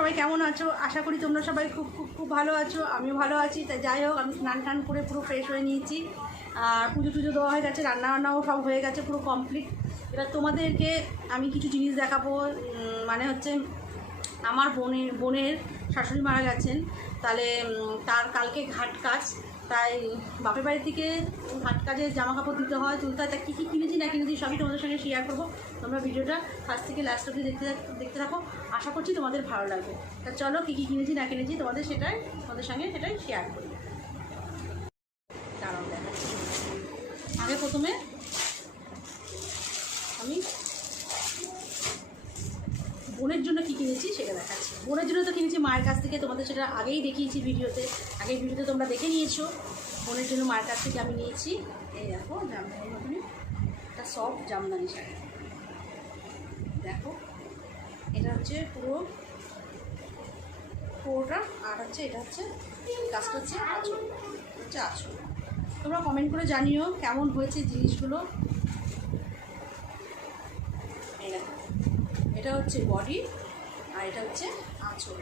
সবাই কেমন আছো? আশা করি তোমরা সবাই খুব খুব খুব ভালো আছো। আমিও ভালো আছি। তাই যাই হোক, আমি স্নান টান করে পুরো ফ্রেশ হয়ে নিয়েছি। আর পুজো টুজো দেওয়া হয়ে গেছে রান্না বান্নাও সব হয়ে গেছে পুরো কমপ্লিট এবার তোমাদেরকে আমি কিছু জিনিস দেখাবো। মানে হচ্ছে আমার বোনের বোনের শাশুড়ি মারা গেছেন। তাহলে তার কালকে ঘাট কাজ। তাই বাপের বাড়ি থেকে ঘাট কাজে জামা কাপড় দিতে হয় তুলতে হয় তা কী কী কিনেছি, না কিনেছি সবই তোমাদের সঙ্গে শেয়ার করব। তোমরা ভিডিওটা ফার্স্ট থেকে লাস্ট অব্দি দেখতে দেখতে থাকো। আশা করছি তোমাদের ভালো লাগবে। তা চলো কী কী কিনেছি, না কিনেছি, তোমাদের সেটাই, তোমাদের সঙ্গে সেটাই শেয়ার করি। দেখাচ্ছি। আগে প্রথমে আমি বোনের জন্য কি কিনেছি সেটা দেখাচ্ছি। বোনের জন্য তো কিনেছি মায়ের কাছ থেকে, তোমাদের সেটা আগেই দেখিয়েছি ভিডিওতে। আগের ভিডিওতে তোমরা দেখে নিয়েছো। বোনের জন্য মায়ের কাছ থেকে আমি নিয়েছি। এই দেখো, জামদানি মতনই একটা সফট জামদানি শাড়ি। দেখো, এটা হচ্ছে পুরো পুরোটা, আর হচ্ছে এটা হচ্ছে কাজটা হচ্ছে আঁচল। হচ্ছে আঁচল। তোমরা কমেন্ট করে জানিও কেমন হয়েছে জিনিসগুলো। এই দেখো। এটা হচ্ছে বডি আর এটা হচ্ছে আঁচল।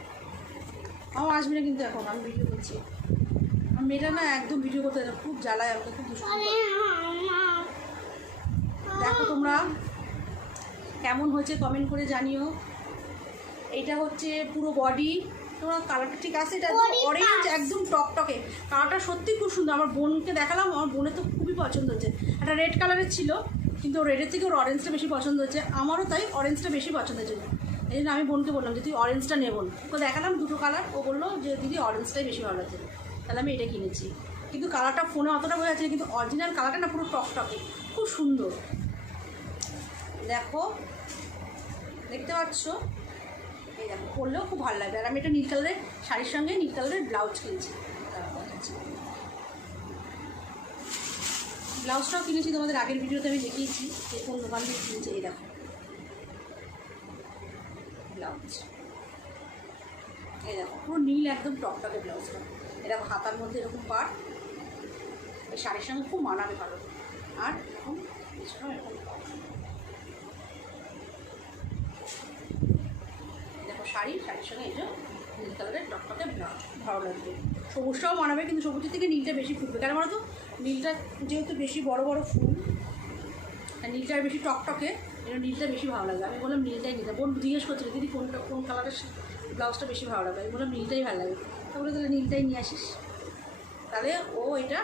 আমার আসবে না কিন্তু এখন আমি ভিডিও করছি। আমার মেয়েটা না একদম ভিডিও করতে না, খুব জ্বালায় আমাকে খুব দুষ্ট দেখো তোমরা কেমন হয়েছে কমেন্ট করে জানিও। এইটা হচ্ছে পুরো বডি তোমরা কালারটা ঠিক আছে? এটা অরেঞ্জ একদম টকটকে। কালারটা সত্যি খুব সুন্দর। আমার বোনকে দেখালাম আমার বোনের তো খুবই পছন্দ হচ্ছে একটা রেড কালারের ছিল। কিন্তু ওর রেডের থেকে ওর অরেঞ্জটা বেশি পছন্দ হচ্ছে আমারও তাই অরেঞ্জটা বেশি পছন্দ হয়েছিল এই জন্য আমি বোনকে বললাম যে, তুই অরেঞ্জটা নেব ওকে দেখালাম দুটো কালার ও বলল যে, দিদি অরেঞ্জটাই বেশি ভালো লাগছে তাহলে আমি এটা কিনেছি। কিন্তু কালারটা ফোনে অতটা বোঝা যাচ্ছে কিন্তু অরিজিনাল কালারটা না পুরো টকটকে খুব সুন্দর। দেখো, দেখতে পাচ্ছ? এই দেখো, পরলেও খুব ভালো লাগবে। আর আমি এটা নীল কালারের শাড়ির সঙ্গে নীল কালারের ব্লাউজ কিনছি দাঁড়াও দেখাচ্ছি। ব্লাউজটাও কিনেছি, তোমাদের আগের ভিডিওতে আমি দেখিয়েছি। যে কোন দোকান থেকে কিনেছি, এই দেখো। ব্লাউজ। এই দেখো, পুরো নীল একদম টকটকে ব্লাউজটা এরকম হাতার মধ্যে এরকম পাট এই শাড়ির সঙ্গে খুব মানাবে ভালো। আর এরকম পিছনেও এরকম দেখো, শাড়ি, শাড়ির সঙ্গে এই নীল কালারের টকটকে ব্লাউজ। ভালো লাগবে। সবুজটাও মানাবে, কিন্তু সবুজের থেকে নীলটা বেশি ফুটবে। কেন বলো তো? নীলটা যেহেতু বেশি বড় বড় ফুল, আর নীলটা বেশি টকটকে এর নীলটা বেশি ভালো লাগবে আমি বললাম নীলটাই নিতে। বোন জিজ্ঞেস করছিল, দিদি, কোনটা, কোন কালারের ব্লাউজটা বেশি ভালো লাগবে আমি বললাম, নীলটাই ভালো লাগবে তারপরে তাহলে নীলটাই নিয়ে আসিস। তাহলে ও এটা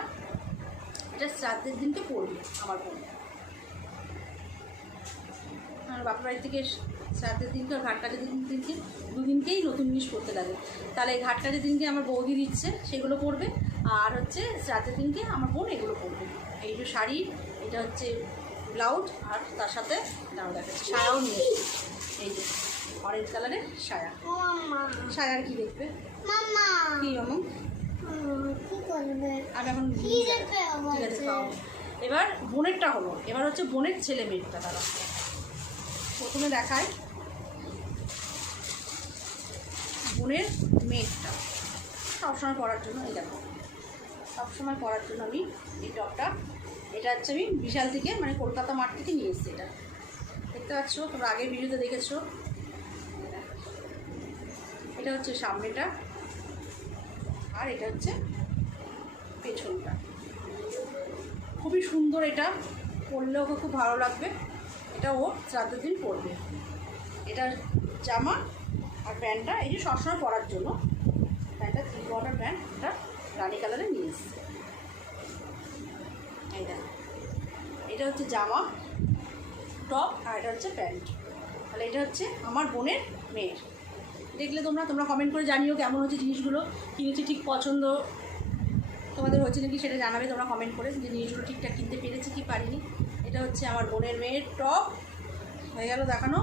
এটা শ্রাদ্ধের দিনকে পড়বে আমার বোন। আমার বাপের বাড়ি থেকে শ্রাদ্ধের দিনকে আর ঘাট কাজের দিন দিনকে দুদিনকেই নতুন জিনিস পড়তে লাগে। তাহলে এই ঘাট কাজের দিনকে আমার বৌদি দিচ্ছে সেগুলো পরবে। আর হচ্ছে শ্রাদ্ধের দিনকে আমার বোন এগুলো পরবে। এই যে শাড়ি এটা হচ্ছে ব্লাউজ আর তার সাথে দাও দেখাচ্ছে। সায়াও নিয়ে। এই যে অরেঞ্জ কালারের সায়া সায়ার কি দেখবে? কি অমন আমি এখন ঠিক আছে এবার বোনেরটা হলো। এবার হচ্ছে বোনের ছেলে মেয়েরটা তারা প্রথমে দেখায় বোনের মেয়েরটা। সবসময় পড়ার জন্য এই দেখো। সবসময় পরার জন্য আমি এই টপটা। এটা হচ্ছে আমি বিশাল থেকে মানে কলকাতা মাঠ থেকে নিয়ে এসেছি এটা। দেখতে পাচ্ছ, তোমরা আগের ভিডিওতে দেখেছ। এটা হচ্ছে সামনেটা। আর এটা হচ্ছে পেছনটা। খুবই সুন্দর এটা। পরলেও ওকে খুব ভালো লাগবে। এটা ও শ্রাদ্ধের দিন পরবে এটা জামা আর প্যান্টটা, এই যে সবসময় পরার জন্য। প্যান্টটা থ্রি কোয়ার্টার প্যান্ট, এটা রানি কালারে নিয়ে এসেছে। এই দেখো। এটা হচ্ছে জামা, টপ, আর এটা হচ্ছে প্যান্ট। তাহলে এটা হচ্ছে আমার বোনের মেয়ের। দেখলে তোমরা তোমরা কমেন্ট করে জানিও কেমন হচ্ছে জিনিসগুলো কিনেছি ঠিক পছন্দ তোমাদের হচ্ছে নাকি সেটা জানাবে, তোমরা কমেন্ট করে যে জিনিসগুলো ঠিকঠাক কিনতে পেরেছি কি পারিনি। এটা হচ্ছে আমার বোনের মেয়ের টপ, হয়ে গেল দেখানো,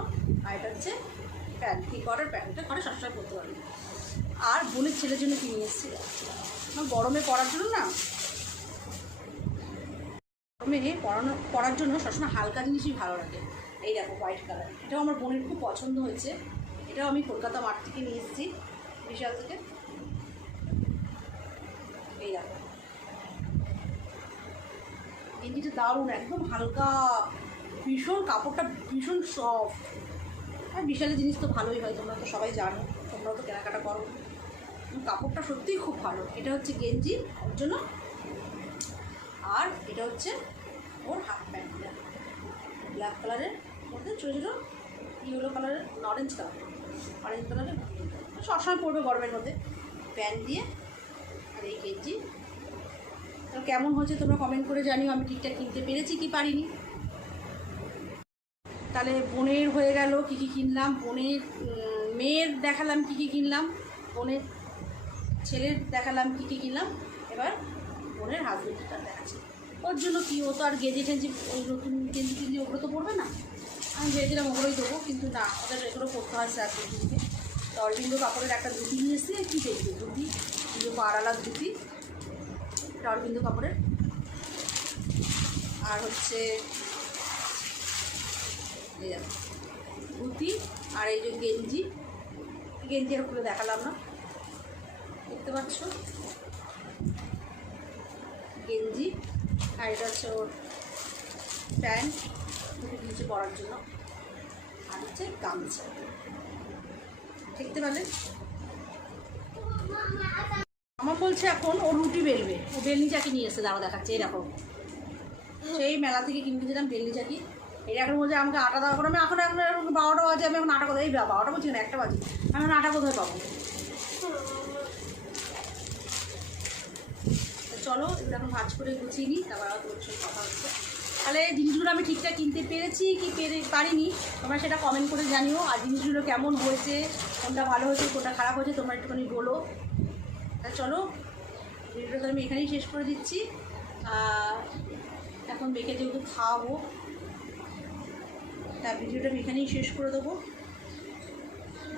আর এটা হচ্ছে প্যান্ট। কি করার প্যান্টটা ঘরে সবসময় পরতে পারবে। আর বোনের ছেলের জন্য কিনে এসেছি। গরমে পরার জন্য না। গরমে পরানো পরার জন্য সবসময় হালকা জিনিসই ভালো লাগে। এই দেখো হোয়াইট কালার এটাও আমার বোনের খুব পছন্দ হয়েছে। এটাও আমি কলকাতা মাঠ থেকে নিয়ে এসেছি, বিশাল থেকে। এই দেখো। গেঞ্জিটা দারুণ, একদম হালকা। ভীষণ কাপড়টা ভীষণ সফট আর বিশালের জিনিস তো ভালোই হয়, তোমরা তো সবাই জানো। তোমরাও তো কেনাকাটা করো। কাপড়টা সত্যিই খুব ভালো। এটা হচ্ছে গেঞ্জি, ওর জন্য। আর এটা হচ্ছে ওর হাফ প্যান্টটা ব্ল্যাক কালারের মধ্যে ছোটো ছোটো ইয়েলো কালারের অরেঞ্জ কালার অরেঞ্জ কালারের সবসময় পরবে গরমের মধ্যে। প্যান্ট দিয়ে আর এই গেঞ্জি। তো কেমন হচ্ছে তোমরা কমেন্ট করে জানিও। আমি ঠিকঠাক কিনতে পেরেছি কি পারিনি? তাহলে বোনের হয়ে গেল, কী কী কিনলাম? বোনের মেয়ের দেখালাম কী কী কিনলাম? বোনের ছেলের দেখালাম কী কী কিনলাম, এবার বোনের হাজবেন্ডটা দেখাচ্ছি। ওর জন্য কি, ও তো আর গেঞ্জি টেঞ্জি, ওই নতুন গেঞ্জি টেঞ্জি ওগুলো তো পড়বে না? আমি ভেবেছিলাম ওগুলোই দেবো, কিন্তু না, ওদের এগুলো পড়তে হয় স্যার থেকে তো অরবিন্দ কাপড়ের একটা ধুতি নিয়ে এসেছি, কী দেখবে? ধুতি যে পাড়ালার ধুতি। এটা অরবিন্দ কাপড়ের। আর হচ্ছে ধুতি আর এই যে গেঞ্জি। গেঞ্জি আর খুলে দেখালাম না। দেখতে পাচ্ছ? গেঞ্জি, আর এটা হচ্ছে ওর প্যান্ট নিচে পরার জন্য। আর হচ্ছে গামছা। দেখতে পেলে আমার বলছে এখন ও রুটি বেলবে। ও বেলনি চাকি নিয়ে এসে দাঁড়া দেখাচ্ছে এরকম সেই মেলা থেকে কিনতে দিলাম বেলনি চাকি। এই এখন বলছে আমাকে আটা দেওয়া করে। আমি এখন এখন এখন বারোটা বাজে, আমি এখন আটা কোথায়? এই বারোটা বলছি না একটা বাজে। আমি এখন আটা কোথায় পাবো? চলো, এগুলো এখন ভাজ করে গুছিয়ে নিই, তারপর আবার তোমার সঙ্গে কথা হচ্ছে। তাহলে জিনিসগুলো আমি ঠিকঠাক কিনতে পেরেছি কি পেরে পারিনি, তোমরা সেটা কমেন্ট করে জানিও। আর জিনিসগুলো কেমন হয়েছে, কোনটা ভালো হয়েছে, কোনটা খারাপ হয়েছে, তোমরা একটুখানি বলো। তা চলো, ভিডিওটা তো আমি এখানেই শেষ করে দিচ্ছি। এখন বেঁকে যেহেতু খাওয়াবো, তা ভিডিওটা আমি এখানেই শেষ করে দেবো।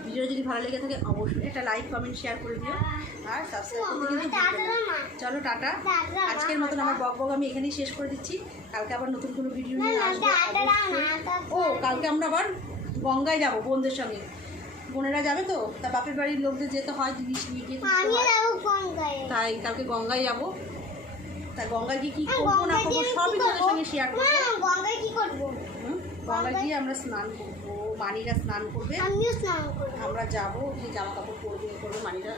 ভিডিও যদি ভালো লেগে থাকে অবশ্যই একটা লাইক কমেন্ট শেয়ার করে দিও। আর সাবস্ক্রাইব করতে কিন্তু চলো টাটা। আজকের মতন আমার বক বক আমি এখানেই শেষ করে দিচ্ছি। কালকে আবার নতুন কোনো ভিডিও নিয়ে আসব। ও কালকে আমরা আবার গঙ্গায় যাব বোনদের সঙ্গে। বোনেরা যাবে তো? তা বাপের বাড়ির লোকদের যেতে হয় জিনিস নিয়ে তাই কালকে গঙ্গায় যাব। তা গঙ্গায় গিয়ে কী হ্যাঁ, করব না করব সবই কি তোমাদের সঙ্গে শেয়ার করব। গঙ্গায় কি করব? গঙ্গায় গিয়ে আমরা স্নান করব মানিরা স্নান করবে। আমিও স্নান করব। আমরা যাব যে জামা কাপড় পরবে এ করবে মানিরা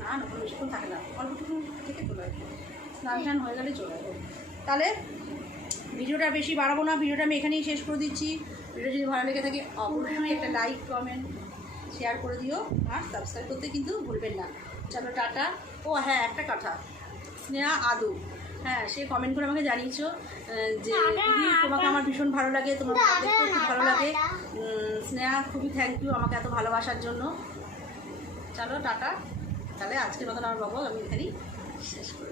না না বেশিক্ষণ থাকে না। অল্পটুকু থেকে চলে আসবে। স্নান টান হয়ে গেলে চলে আসবে। তাহলে ভিডিওটা বেশি বাড়াবো না ভিডিওটা আমি এখানেই শেষ করে দিচ্ছি। ভিডিও যদি ভালো লেগে থাকে অবশ্যই একটা লাইক কমেন্ট শেয়ার করে দিও। আর সাবস্ক্রাইব করতে কিন্তু ভুলবেন না। চলো টাটা। ও হ্যাঁ একটা কথা। স্নেহা আদু। হ্যাঁ সে কমেন্ট করে আমাকে জানিয়েছো যে দিদি তোমাকে আমার ভীষণ ভালো লাগে তোমার দেখতেও খুব ভালো লাগে। স্নেহা খুবই থ্যাংক ইউ আমাকে এত ভালোবাসার জন্য। চলো টাটা। তাহলে আজকের মতন আমার বাবু আমি এখানেই শেষ করে